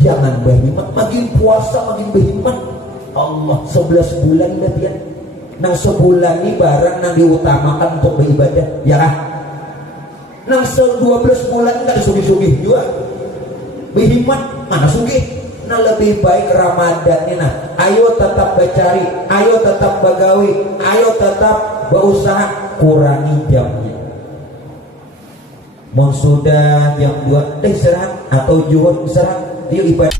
Jangan berhimmat, makin puasa makin berhimmat. Allah 11 bulan latihan. Nang sebulan ini barang nang diutamakan untuk beribadah, ya lah. Nang 12 bulan kan sugih-sugih juga. Berhimmat mana sugih? Nah lebih baik Ramadan ini nah. Ayo tetap bercari, ayo tetap bagawi, ayo tetap berusaha kurangi jamnya. Mau sudah jam 2 istirahat atau juhur istirahat, ayo ibadah.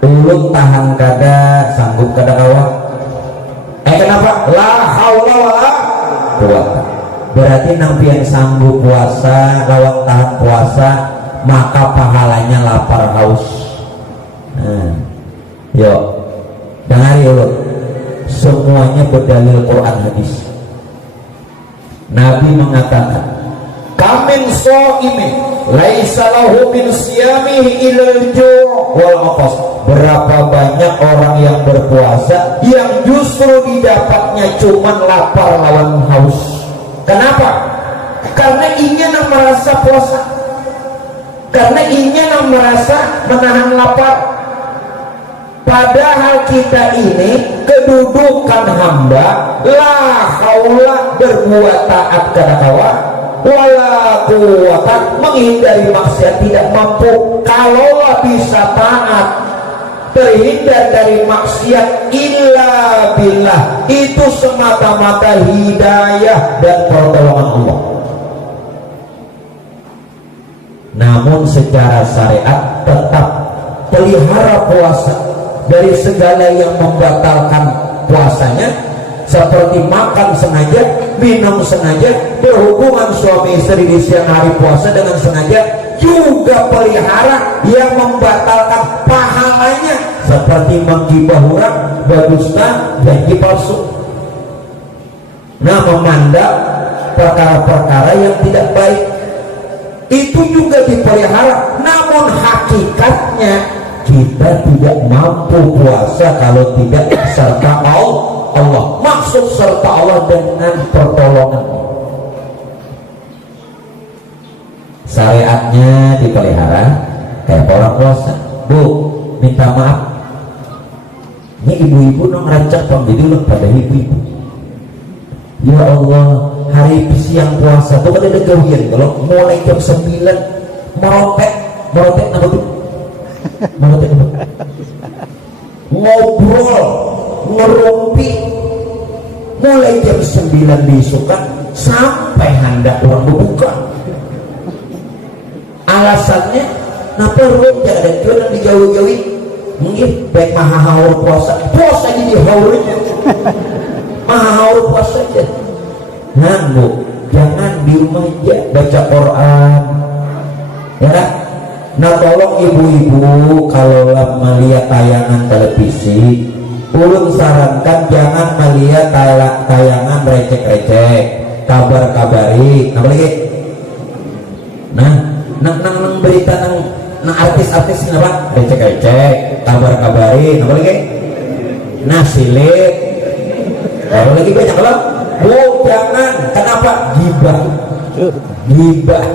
Ulun tahan kada, sanggup kada kawan. Kenapa? La haula wala quwata. Berarti nampian sanggup puasa, lawan tahan puasa, maka pahalanya lapar haus. Yuk, dengar ulun. Semuanya berdalil Quran hadis. Nabi mengatakan, "Kamin shaimi laisa lahu min siyamihi ilal ju' wal 'atas." Berapa banyak orang yang berpuasa yang justru didapatnya cuman lapar lawan haus. Kenapa? Karena ingin merasa puasa, karena ingin merasa menahan lapar. Padahal kita ini kedudukan hamba la haula, berbuat taat kada kawa, wala quwata, menghindari maksiat tidak mampu. Kalaulah bisa taat, terhindar dari maksiat, illa billah, itu semata-mata hidayah dan pertolongan Allah. Namun secara syariat tetap pelihara puasa dari segala yang membatalkan puasanya, seperti makan sengaja, minum sengaja, berhubungan suami istri di siang hari puasa dengan sengaja, juga pelihara yang membatalkan pahalanya, seperti menggibah orang, berdusta, janji palsu. Nah, memandang perkara-perkara yang tidak baik itu juga dipelihara. Namun hakikatnya kita tidak mampu puasa kalau tidak serta Allah. Maksud serta Allah dengan pertolongan. Syariatnya dipelihara kayak orang puasa. Bu, minta maaf, ini ibu-ibu nong rancak pembidulun pada ibu-ibu. Ya Allah, hari siang puasa tuh kan ada gawian. Kalau mulai jam 9 merotek apa tuh? Ngobrol, ngerumpi mulai jam 9 besokan sampai hendak orang berbuka. Alasannya napa ruang jangan ada jualan dijauh-jauhi mungkin baik maha haur puasa jadi haurnya maha haur puasa aja. Nah bu, jangan di rumah aja baca Quran ya kan. Nah tolong ibu-ibu kalau melihat tayangan televisi, ulun sarankan jangan melihat tayangan recek-recek, kabar-kabari, apa lagi? Nah, nang berita nang artis-artis kenapa? Recek-recek, kabar-kabari, apa lagi? Nah silit, apa lagi banyak lah. Bu jangan, kenapa? Gibah.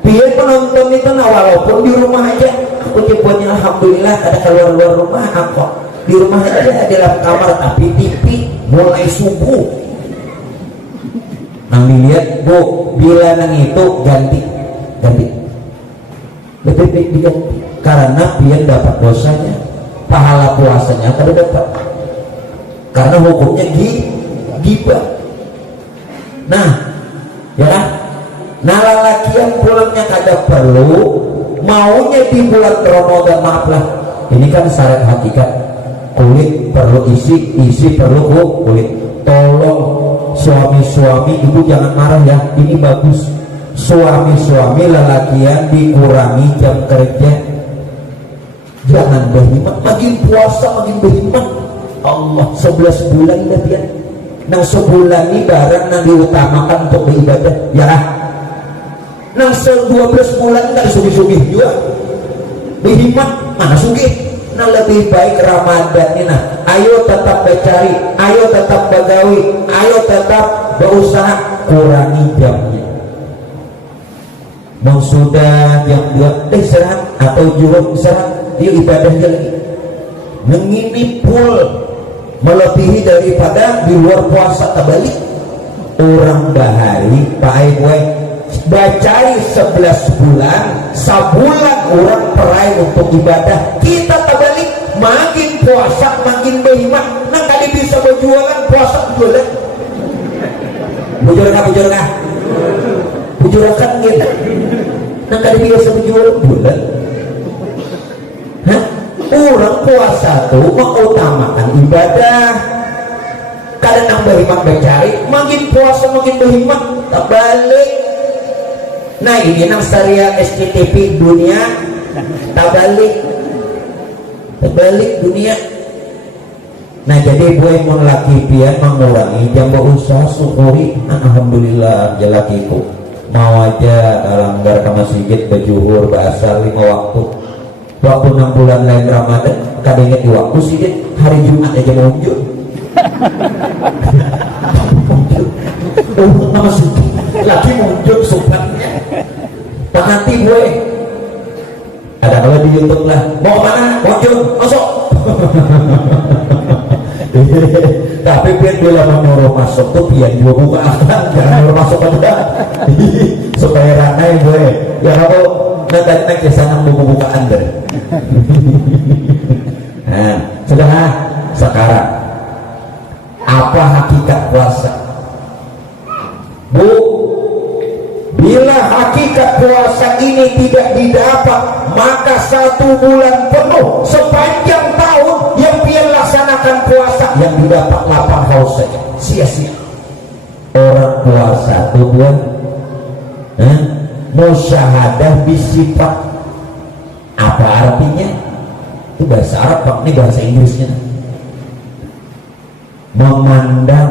Biar penonton itu nah walaupun di rumah aja, aku nyebutnya alhamdulillah kada keluar rumah, aku di rumah aja di dalam kamar tapi TV mulai subuh. Nang dilihat bu, bila nang itu ganti lebih baik diganti karena biar dapat dosanya, pahala puasanya kada dapat karena hukumnya gibah. Nah ya kan. Nah lalaki yang pulangnya kada perlu, maunya di bulan Ramadan, maaflah, ini kan syariat hakikat, kulit perlu isi perlu kulit. Tolong suami-suami ibu jangan marah ya, ini bagus. Suami-suami lelakian dikurangi jam kerja, jangan berhimmat, makin puasa makin berhimmat. Allah 11 bulan latihan. Nang sebulan ini barang nang diutamakan untuk beribadah, ya lah. Nang 12 bulan kan sugih-sugih juga. Berhimmat mana sugih? Nah lebih baik Ramadan ini nah. Ayo tetap bercari, ayo tetap bagawi, ayo tetap berusaha kurangi jamnya. mau sudah jam 2 istirahat atau juhur istirahat, yuk ibadah lagi. Mengini full melebihi daripada di luar puasa. Terbalik orang bahari Pak Aibwe bacai 11 bulan, sebulan orang perai untuk ibadah. Kita terbalik, makin puasa makin berhimmat. Nah kali bisa berjualan puasa jualan. Bujurkah bujurakan gitu. Nah kali biasa berjualan bulan. Hah? Orang puasa tuh mengutamakan ibadah. Kadang nang berhimmat mencari, makin puasa makin berhimmat. Terbalik. Nah ini nang syariah SCTV dunia terbalik dunia. Nah jadi boleh laki pian mengurangi jam berusaha syukuri. Alhamdulillah jalakiku mau aja dalam ke masjid berjuhur bahasa 5 waktu 6 bulan lain Ramadan kadang inget di waktu sedikit hari Jumat aja muncul. Lagi muncul supaya tak nanti gue ada kalau di YouTube lah mau mana muncul masuk. Tapi biar bila menyuruh masuk tuh biar juga buka akal jangan menyuruh masuk aja supaya ranai gue ya kalau nanti kisah nang buka anda. Nah sudah sekarang apa hakikat puasa Bu? Bila hakikat puasa ini tidak didapat, maka 1 bulan penuh sepanjang tahun yang dia laksanakan puasa yang didapat 8 haus saja sia-sia. Orang puasa tuh buat musyahadah bisifat. Apa artinya? Itu bahasa Arab Pak, ini bahasa Inggrisnya. Memandang,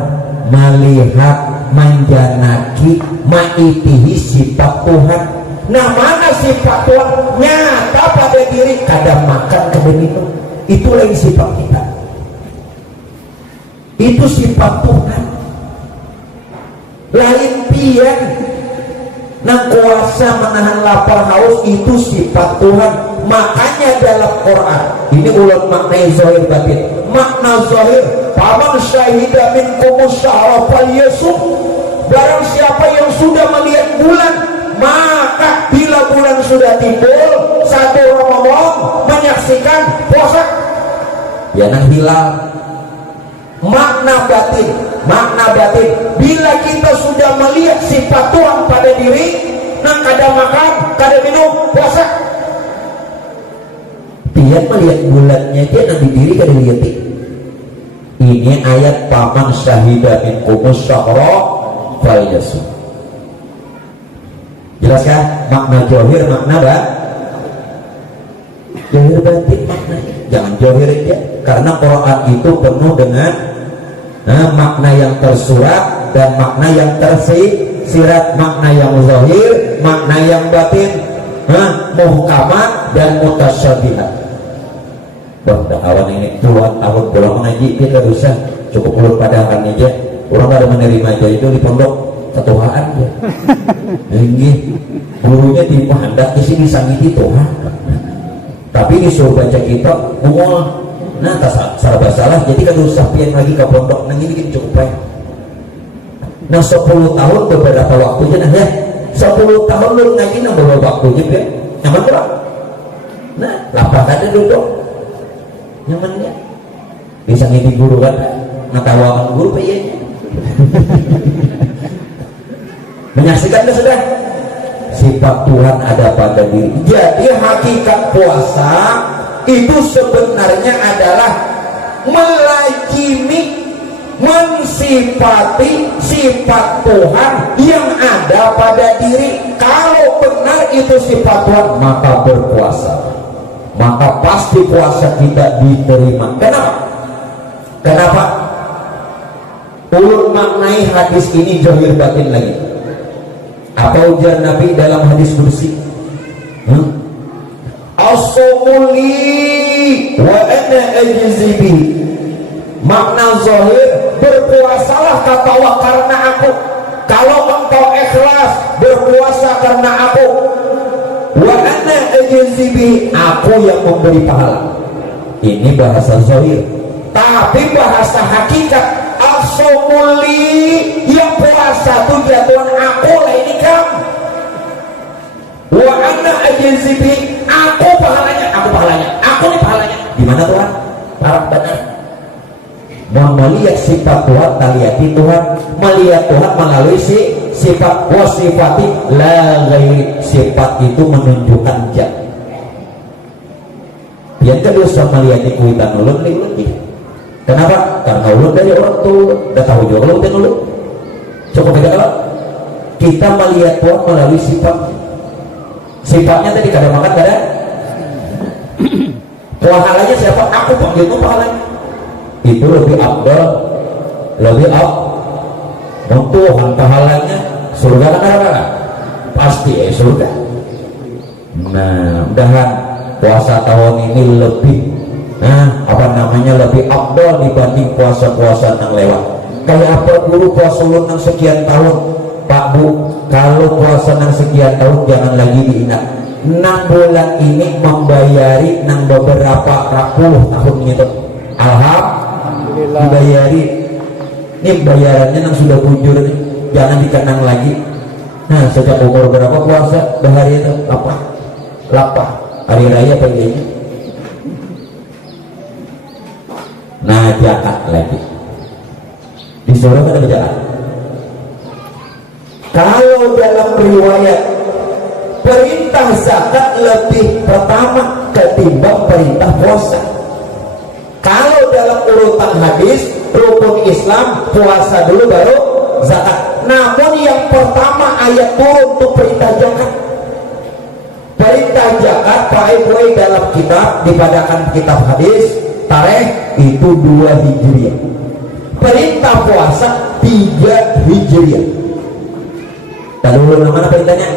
melihat, menjanaki, ma'itihi sifat Tuhan. Nah mana sifat Tuhan? Nyata pada diri, kadang makan, kadang minum. Itu lagi sifat kita. Itu sifat Tuhan. Lain pian. Nah kuasa menahan lapar haus itu sifat Tuhan. Makanya dalam Quran ini ulang makna zahir batin. Makna zahir, paman syahida minkumus syahra falyasum. Barang siapa yang sudah melihat bulan, maka bila bulan sudah timbul 1 Ramadan menyaksikan puasa. Ya nang hilal. Makna batin, bila kita sudah melihat sifat Tuhan pada diri, nang kada makan, kada minum, puasa. Dia melihat bulannya dia nanti diri kada lihat. Ini ayat paman syahida minkumus syahra falyasum. Jelas kan? Makna johir, makna johir batin maknanya. Jangan johir aja, karena Quran itu penuh dengan makna yang tersurat dan makna yang tersirat, makna yang zahir, makna yang batin, muhkamat dan mutasyabihat. Dah awan ini puluhan tahun pulang mengaji kita usah cukup ulur padahal aja orang ada menerima aja itu di pondok ketuaan ya. Ini gurunya di hendak di sini sangiti Tuhan, tapi disuruh baca kita umul. Nah tak salah salah jadi kan usah pian lagi ke pondok nang ini kan cukup baik. Nah 10 tahun beberapa waktunya nah ya 10 tahun lu ngaji nang beberapa waktunya ya nyaman berapa. Nah lapar ada duduk nyamannya bisa ngidi guru kan ngatawakan guru payahnya. Menyaksikan sudah sifat Tuhan ada pada diri. Jadi hakikat puasa itu sebenarnya adalah melazimi, mensifati sifat Tuhan yang ada pada diri. Kalau benar itu sifat Tuhan, maka berpuasa, maka pasti puasa kita diterima. Kenapa? Ulun maknai hadis ini zahir batin lagi. Apa ujar Nabi dalam hadis kursi? As-sumuli wa ana ajzi bi. Makna zahir, berpuasalah kata Allah karena aku. Kalau engkau ikhlas berpuasa karena aku, wa ana ajzibi, aku yang memberi pahala. Ini bahasa zahir, tapi bahasa hakikat as-sumuli, yang puasa tuh jatuhan aku lah, ini kamu. Wa ana ajzibi, aku pahalanya, aku nih pahalanya. Gimana Tuhan? Harap benar. Mau melihat sifat Tuhan, taliyati Tuhan, melihat Tuhan melalui sifat wasifati la ghairi, sifat itu menunjukkan zat. Yang kedua sama melihat kuitan ulun lagi. Kenapa? Karena ulun dari orang tua udah tahu juga kalau ulun cukup beda. Kalau kita melihat Tuhan melalui sifatnya tadi kadang makan kadang pahalanya siapa? Aku panggilmu pahalanya. Itu lebih abdul, lebih Tuhan pahalanya surga kan neraka? Pasti surga. Nah, mudahan puasa tahun ini lebih lebih abdul dibanding puasa-puasa yang lewat. Kayak apa guru puasa lu yang sekian tahun, Pak Bu, kalau puasa yang sekian tahun jangan lagi diingat. 6 bulan ini membayari nang beberapa puluh tahun gitu. Alhamdulillah dibayari. Ini bayarannya yang sudah bujur nih, jangan dikenang lagi. Nah, sejak umur berapa puasa? Hari itu lapar hari raya pengennya. Nah, zakat lagi disuruh kan ada zakat. Kalau dalam riwayat perintah zakat lebih pertama ketimbang perintah puasa. Kalau dalam urutan hadis rukun Islam puasa dulu baru zakat. Namun yang pertama ayat turun untuk perintah zakat. Perintah zakat baik-baik dalam kitab dipadakan kitab hadis tarikh itu 2 Hijriah. Perintah puasa 3 Hijriah. Dan dulu mana perintahnya?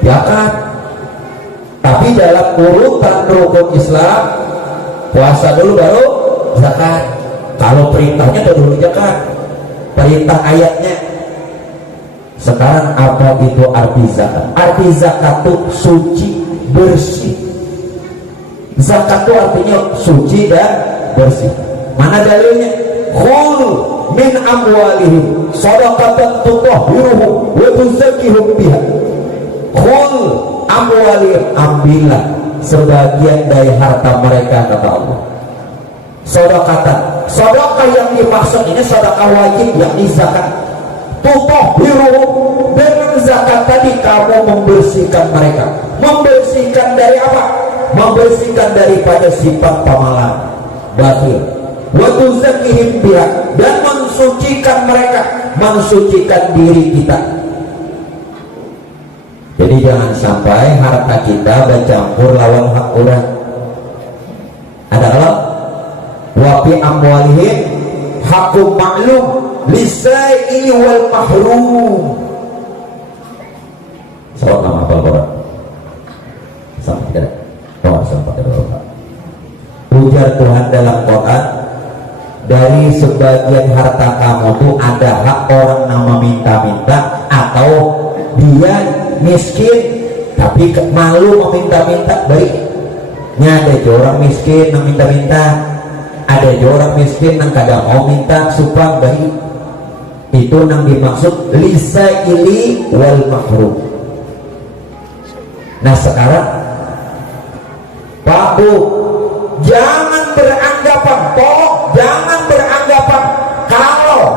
Zakat. Tapi dalam urutan rukun Islam puasa dulu baru zakat. Kalau perintahnya dulu zakat. Perintah ayatnya. Sekarang apa itu arti zakat? Arti zakat itu suci, bersih. Zakat itu artinya suci dan bersih. Mana dalilnya? Khul min amwalihim shadaqatan tutahhiruhum wa tuzakkihim biha. Khul amwalihim, ambillah sebagian dari harta mereka, kata Allah. Shadaqatan, sedekah yang dimaksud ini sedekah wajib, yakni zakat. Tutahhiruhum, dengan zakat tadi kamu membersihkan mereka. Membersihkan dari apa? Membersihkan daripada sifat pamalan, batil. Wa tuzakkihim biha, dan mensucikan mereka, mensucikan diri kita. Jadi jangan sampai harta kita bercampur lawan hak orang. Ada kalau wa fi amwalihim haqqun ma'lum lisai'i wal mahrum. Salam nama Al-Quran. Sampai tidak. Sampai tidak. Ujar Tuhan dalam Quran, dari sebagian harta kamu tuh ada hak orang nama minta-minta, atau dia miskin tapi malu meminta-minta. Baiknya ada orang miskin yang minta-minta, ada orang miskin yang kadang mau minta supaya baik. Itu yang dimaksud lisaili wal mahrum. Nah sekarang Pak Bu, jangan beranggapan, jangan beranggapan kalau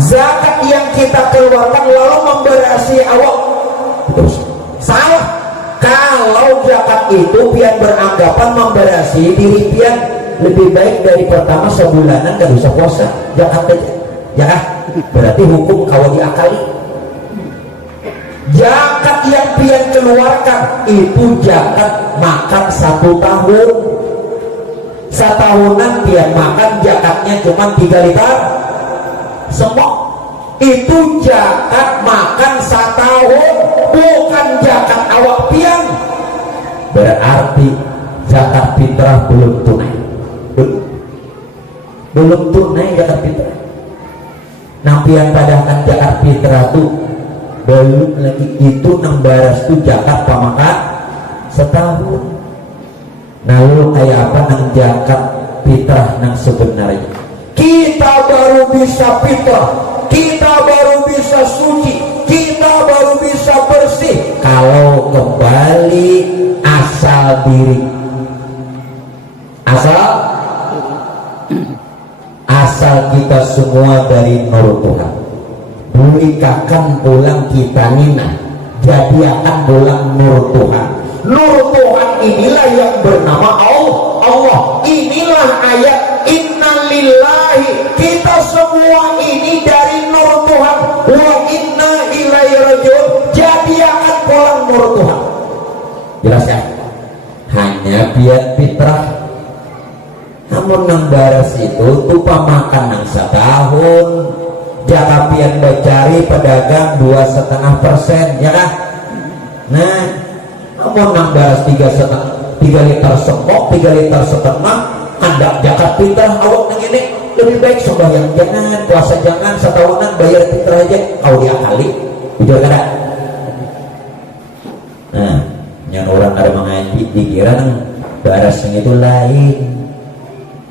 zakat yang kita keluarkan lalu memberasi awak. Terus salah. Kalau zakat itu pian beranggapan memberasi diri pian lebih baik dari pertama sebulanan gak bisa puasa zakat aja, ya kan? Berarti hukum kalau diakali. Zakat yang pian keluarkan itu zakat makan 1 tahun. Setahunan pian makan zakatnya cuma 3 liter semok. Itu zakat makan 1 tahun, bukan zakat awak pian. Berarti zakat fitrah belum tunai. Belum tunai zakat fitrah. Nah pian padahkan zakat fitrah itu belum lagi, itu nang baras itu zakat pamakan setahun. Nah lu kayak apa nang zakat fitrah nang sebenarnya? Kita baru bisa fitrah, kita baru bisa suci, kita baru bisa bersih kalau kembali asal diri, asal kita semua dari nur Tuhan. Bulikakan pulang kita nina, jadi akan pulang nur Tuhan. Nur Tuhan inilah yang bernama Allah. Inilah ayat innalillahi, kita semua ini dari nur Tuhan, wa inna ilaihi rajiun, jadi akan pulang nur Tuhan. Jelas ya? Hanya biar fitrah. Namun nang baras itu tupa makan nang setahun, jaka pian becari pedagang 2,5%, ya kan? Nah, namun nang baras 3 liter sepok, 3 liter setengah, hendak zakat fitrah awak nang ini lebih baik sembahyang jangan, puasa jangan, setahunan bayar fitrah aja, kau diakali, betul kada? Nah, yang orang ada mengaji dikira nang baras yang itu lain.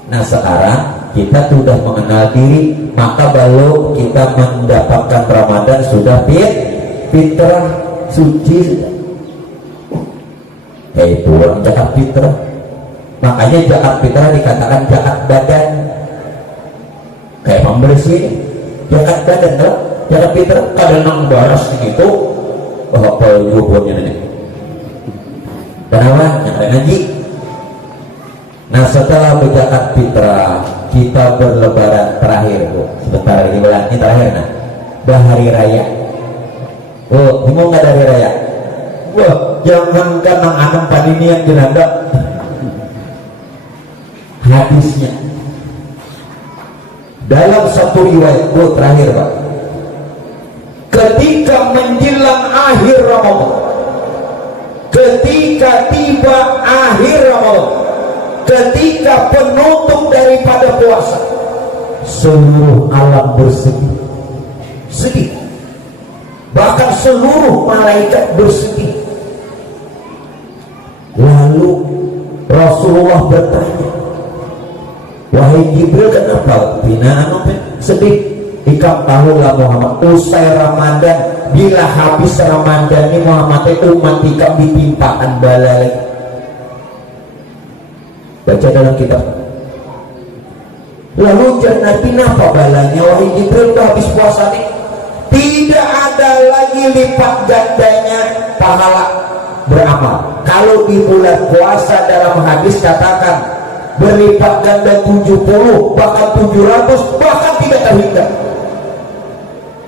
Nah sekarang kita sudah mengenal diri, maka baru kita mendapatkan Ramadan sudah fitrah suci. Itu orang zakat fitrah. Makanya zakat fitrah dikatakan zakat badan. Kayak pembersih, zakat badan loh. Zakat fitrah kadang nang baras gitu. Oh apa hubungannya nih? Kenapa? Yang ada ngaji. Nah setelah berzakat fitrah kita berlebaran terakhir Bu. Sebentar lagi bulan ini terakhir nah. Dah hari raya. Oh, bingung nggak dari raya? Wah, jangankan nang anang paninian jenanda. Hadisnya dalam satu riwayat Bu terakhir Pak. Ketika menjelang akhir Ramadan, ketika tiba akhir Ramadan, ketika penutup daripada puasa, seluruh alam bersedih, sedih, bahkan seluruh malaikat bersedih. Lalu Rasulullah bertanya, wahai Jibril, kenapa binaan sedih? Ikam tahulah Muhammad, usai Ramadan, bila habis Ramadan ini Muhammad itu umat ikam ditimpakan bala lagi. Baca dalam kitab. Lalu Nabi apa balanya? Wahai Jibril, udah habis puasa nih, tidak ada lagi lipat gandanya pahala beramal. Kalau di bulan puasa dalam hadis katakan berlipat ganda 70, bahkan 700, bahkan tidak terhingga.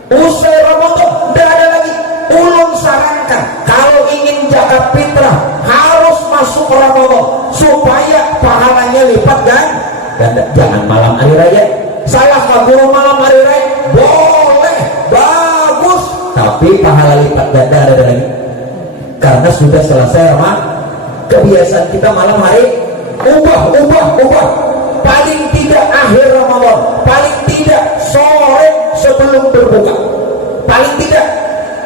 Usai Ramadan tidak ada lagi. Ulun sarankan kalau ingin zakat fitrah harus masuk Ramadan supaya pahalanya lipat ganda. Jangan malam hari raya. Salah kabur malam hari raya boleh, bagus, tapi pahala lipat ganda ada lagi karena sudah selesai Ramadan. Kebiasaan kita malam hari ubah. Paling tidak akhir Ramadan, paling tidak sore sebelum berbuka, paling tidak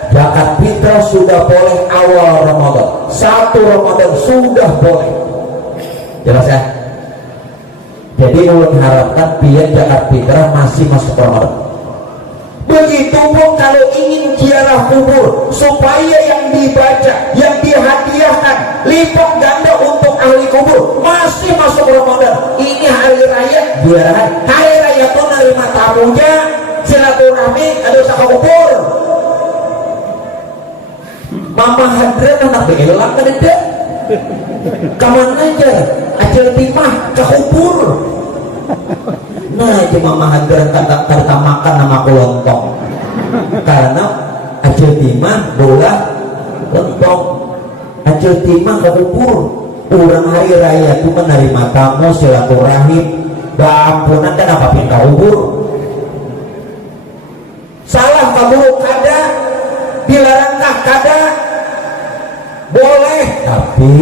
zakat fitrah sudah boleh awal Ramadan, 1 Ramadan sudah boleh. Jelas ya? Jadi ulun harapkan biar zakat fitrah masih masuk Ramadan. Begitupun kalau ingin ziarah kubur supaya yang dibaca, yang dihadiahkan lipat ganda untuk ahli kubur, masih masuk Ramadan. Ini hari raya ziarah, hari raya tuh nerima tamunya, silaturahmi, ada usaha kubur. Mama hadran anak belang kan ada. Kaman aja timah ke kubur. Nah, cuma mahadran kata makan nama lontong karena acil timah bola lontong, acil timah ke kubur. Orang hari raya itu menerima tamu silaturahim, ampunan dan apa pindah kubur. Salah kabur kada, dilarangkah kada, boleh, tapi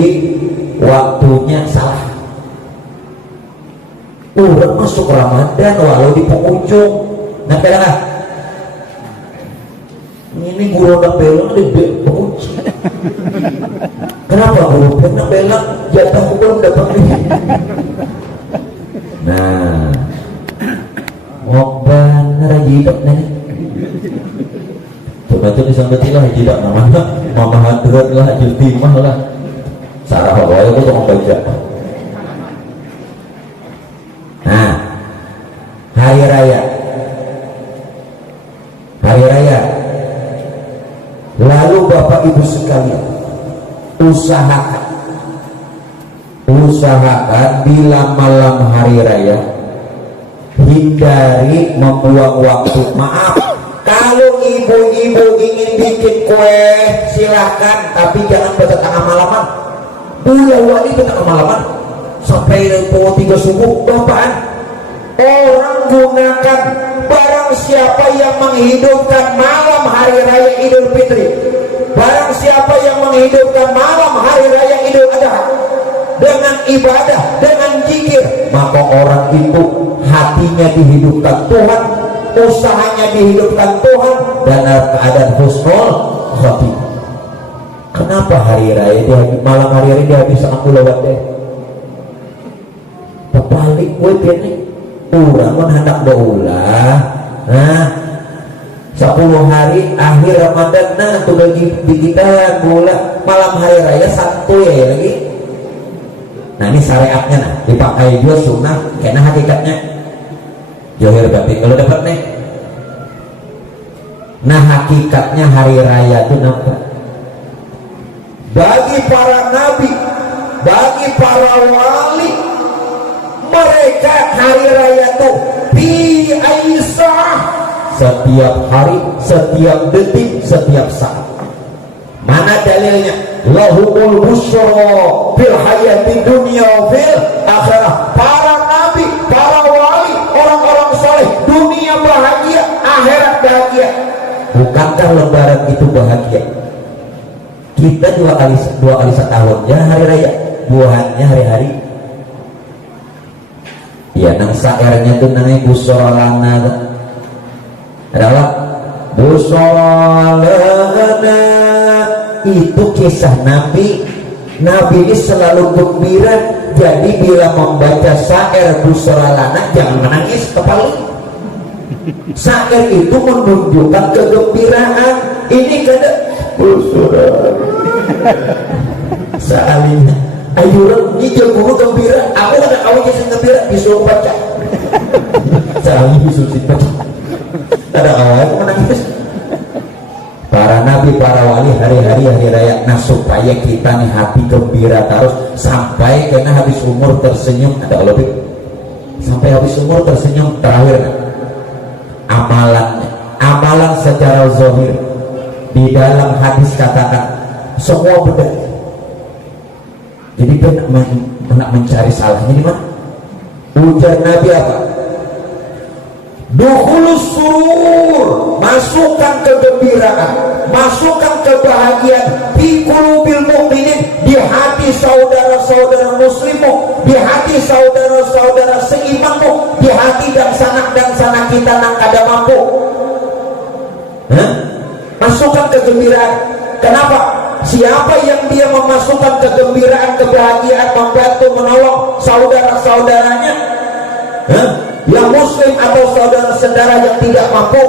waktunya salah. Orang masuk Ramadan walau di penghujung. Nah kadang ini guru udah belum di penghujung. Kenapa guru pernah bilang jatah belum dapat ini? Nah, ngoban rajidak nih. Coba tuh disambeti lah jidak namanya, mama hadrat lah, jultimah lah. Sarah hawa itu tukang baca. Nah, hari raya. Lalu Bapak Ibu sekalian, usahakan bila malam hari raya hindari membuang waktu. Maaf, kalau ibu-ibu ingin bikin kue silahkan, tapi jangan pada tengah malaman. Wani pada tengah malaman sampai pukul 3 subuh. Bapaan orang gunakan barang siapa yang menghidupkan malam hari raya Idul Fitri, barang siapa yang menghidupkan malam hari raya Idul Adha dengan ibadah, dengan zikir, maka orang itu hatinya dihidupkan Tuhan, usahanya dihidupkan Tuhan, dan keadaan husnul khotimah. Kenapa hari raya malam hari raya dia bisa aku lewat deh? Terbalik gue ini orang hendak berulah. Nah, 10 hari akhir Ramadan, nah tuh lagi di kita bola malam hari raya santuy ya lagi. Nah ini syariatnya, nah dipakai juga sunnah karena hakikatnya johir batin kalau dapat nih. Nah hakikatnya hari raya itu apa? Bagi para nabi, bagi para wali, mereka hari raya itu bi Aisyah, setiap hari, setiap detik, setiap saat. Mana dalilnya? Lahumul busyra fil hayati dunya fil akhirah. Para nabi, para wali, orang-orang soleh, dunia bahagia, akhirat bahagia. Bukankah lebaran itu bahagia? Kita dua kali setahun ya hari raya, buahannya hari-hari. Ya nang saernya tuh namanya busolana. Adalah busolana, itu kisah Nabi. Nabi ini selalu gembira. Jadi bila membaca syair busolana jangan menangis kepala. Syair itu menunjukkan kegembiraan. Ini kada busolana. Sekalinya ayuran ini jago gembira. Aku ada awal kisah gembira disuruh baca. Sekali disuruh baca. Ada awal aku menangis. Para nabi, para wali hari-hari hari raya. Nah supaya kita nih hati gembira terus sampai karena habis umur tersenyum. Ada lebih sampai habis umur tersenyum. Terakhir amalan secara zahir di dalam hadis katakan semua benar. Jadi dia nak mencari salahnya di mana? Ujar Nabi apa? Dukhulus surur, masukkan kegembiraan, masukkan kebahagiaan di qulubil mu'minin, di hati saudara-saudara muslimmu, di hati saudara-saudara seimanmu, di hati dan sanak kita nang kada mampu. Masukkan kegembiraan. Kenapa? Siapa yang dia memasukkan kegembiraan, kebahagiaan, membantu, menolong saudara-saudaranya, yang muslim atau saudara-saudara yang tidak mampu,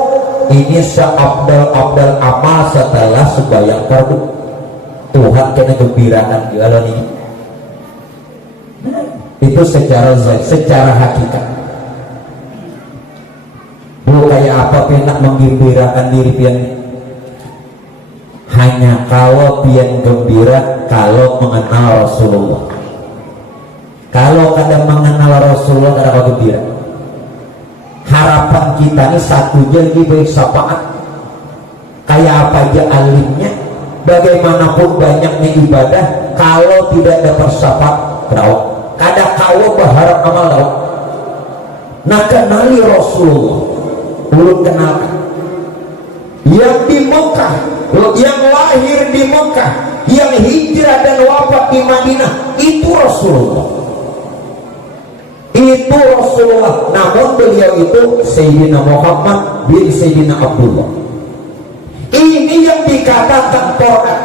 ini seabdal amal setelah sembahyang fardu. Tuhan kena gembirakan di alam ini. Itu secara hakikat. Bu kayak apa pian menggembirakan diri pian? Hanya kalau pian gembira kalau mengenal Rasulullah. Kalau kadang mengenal Rasulullah kada gembira. Harapan kita ini satu jadi baik syafaat. Kayak apa aja alimnya, bagaimanapun banyaknya ibadah, kalau tidak dapat syafaat, kada kau berharap amal laut. Nah kenali Rasulullah, belum kenalkan. Yang di Mekah, yang lahir di Mekah, yang hijrah dan wafat di Madinah, itu Rasulullah. Itu Rasulullah. Namun beliau itu Sayyidina Muhammad bin Sayyidina Abdullah. Ini yang dikatakan Quran.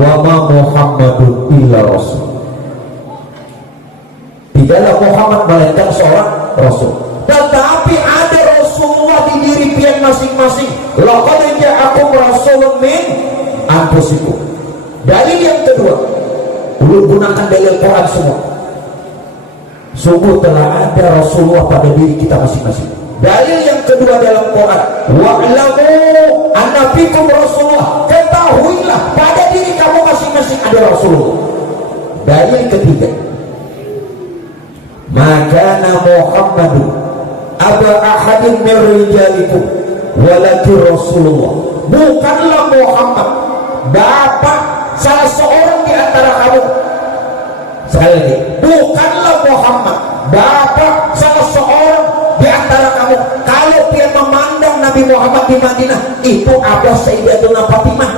wa ma Muhammadun illa rasul. Tidaklah Muhammad melainkan seorang rasul, tetapi ada Rasulullah di diri pian masing-masing. Laqad ja'akum rasulun min anfusikum. Dalil yang kedua, ulun gunakan dalil Quran semua. Sungguh telah ada Rasulullah pada diri kita masing-masing. Dalil yang kedua dalam Quran, wa'lamu anna fikum Rasulullah. Ketahuilah pada diri kamu masing-masing ada Rasulullah. Dalil ketiga, maka Muhammadun aba ahadin min rijalikum walakin Rasulullah. Bukanlah Muhammad bapak salah seorang di antara kamu. Sekali lagi, bukanlah Muhammad bapak salah seorang di antara kamu. Kalau dia memandang Nabi Muhammad di Madinah, itu Abah Sayyidatuna Fatimah.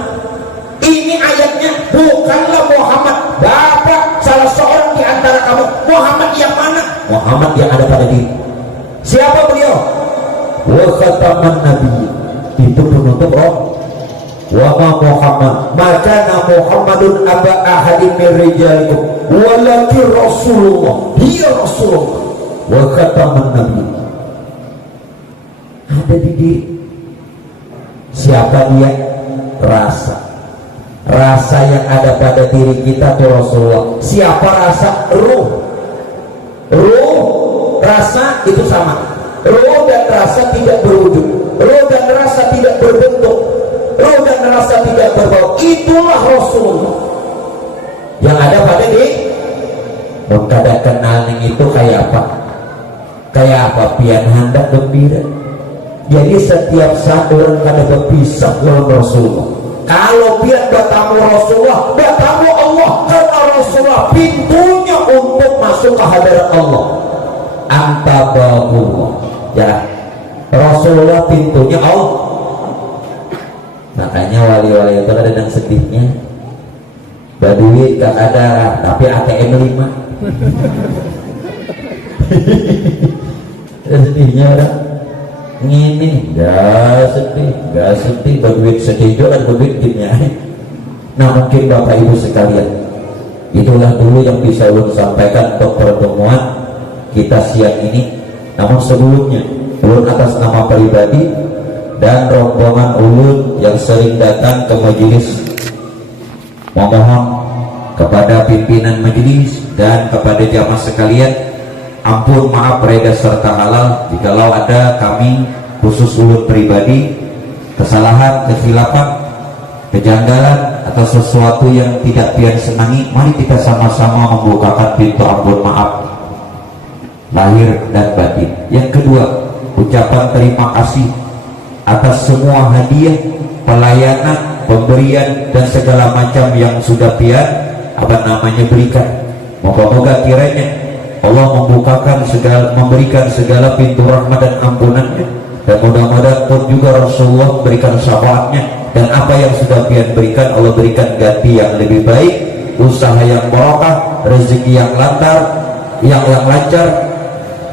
Ini ayatnya, bukanlah Muhammad bapak salah seorang di antara kamu. Muhammad yang mana? Muhammad yang ada pada diri. Siapa beliau? Wa khataman nabi, itu penutup roh. Wa ma Muhammad, maka Muhammadun aba ahadin min rijalikum walakin Rasulullah, dia Rasulullah. Wa khataman nabi, ada di diri. Siapa dia? Rasa yang ada pada diri kita itu Rasulullah. Siapa rasa? Ruh, rasa itu sama. Ruh dan rasa tidak berwujud, ruh dan rasa tidak berbentuk, ruh dan rasa tidak berbau. Itulah Rasulullah yang ada pada diri. Kada kenal itu kayak apa? Kayak apa? Pian hendak gembira. Jadi setiap saat orang kada berpisah dengan Rasulullah. Kalau biar bertamu Rasulullah, bertamu Allah, karena Rasulullah pintunya untuk masuk ke hadirat Allah. Anta babullah, ya, Rasulullah pintunya Allah. Makanya wali-wali itu ada yang sedihnya, berduit gak ada, tapi ATM 5. Sedihnya orang ngini, gak sedih, berduit sedih juga kan berduit gini. Nah mungkin Bapak Ibu sekalian, itulah dulu yang bisa ulun sampaikan untuk pertemuan kita siang ini. Namun sebelumnya, ulun atas nama pribadi dan rombongan ulun yang sering datang ke majelis, memohon kepada pimpinan majelis dan kepada jamaah sekalian, ampun, maaf, reda serta halal jikalau ada kami khusus ulun pribadi kesalahan, kesilapan, kejanggalan atau sesuatu yang tidak pian senangi. Mari kita sama-sama membukakan pintu ampun maaf lahir dan batin. Yang kedua, ucapan terima kasih atas semua hadiah, pelayanan, pemberian dan segala macam yang sudah pian berikan. Moga-moga kiranya Allah membukakan segala, memberikan segala pintu rahmat dan ampunannya, dan mudah-mudahan pun juga Rasulullah berikan syafaatnya, dan apa yang sudah pian berikan Allah berikan ganti yang lebih baik, usaha yang barokah, rezeki yang lancar,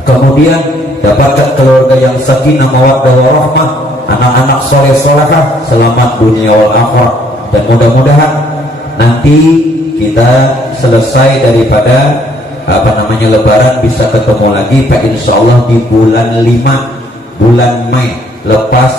kemudian dapatkan keluarga yang sakinah mawaddah warahmah, anak-anak soleh solehah, selamat dunia wal akhirah. Dan mudah-mudahan nanti kita selesai daripada Lebaran bisa ketemu lagi Pak, insyaallah di bulan 5 bulan Mei lepas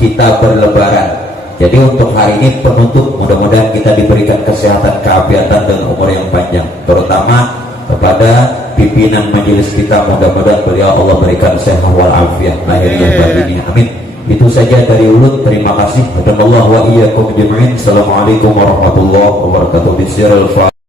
kita berlebaran. Jadi untuk hari ini penutup, mudah-mudahan kita diberikan kesehatan, keafiatan dan umur yang panjang, terutama kepada pimpinan majelis kita, mudah-mudahan beliau Allah berikan sehat wal afiat lahirnya batinnya, amin. Itu saja dari ulun, terima kasih. Hadanallahu wa iyyakum jami'in. Assalamualaikum warahmatullahi wabarakatuh. Bismillahirrahmanirrahim.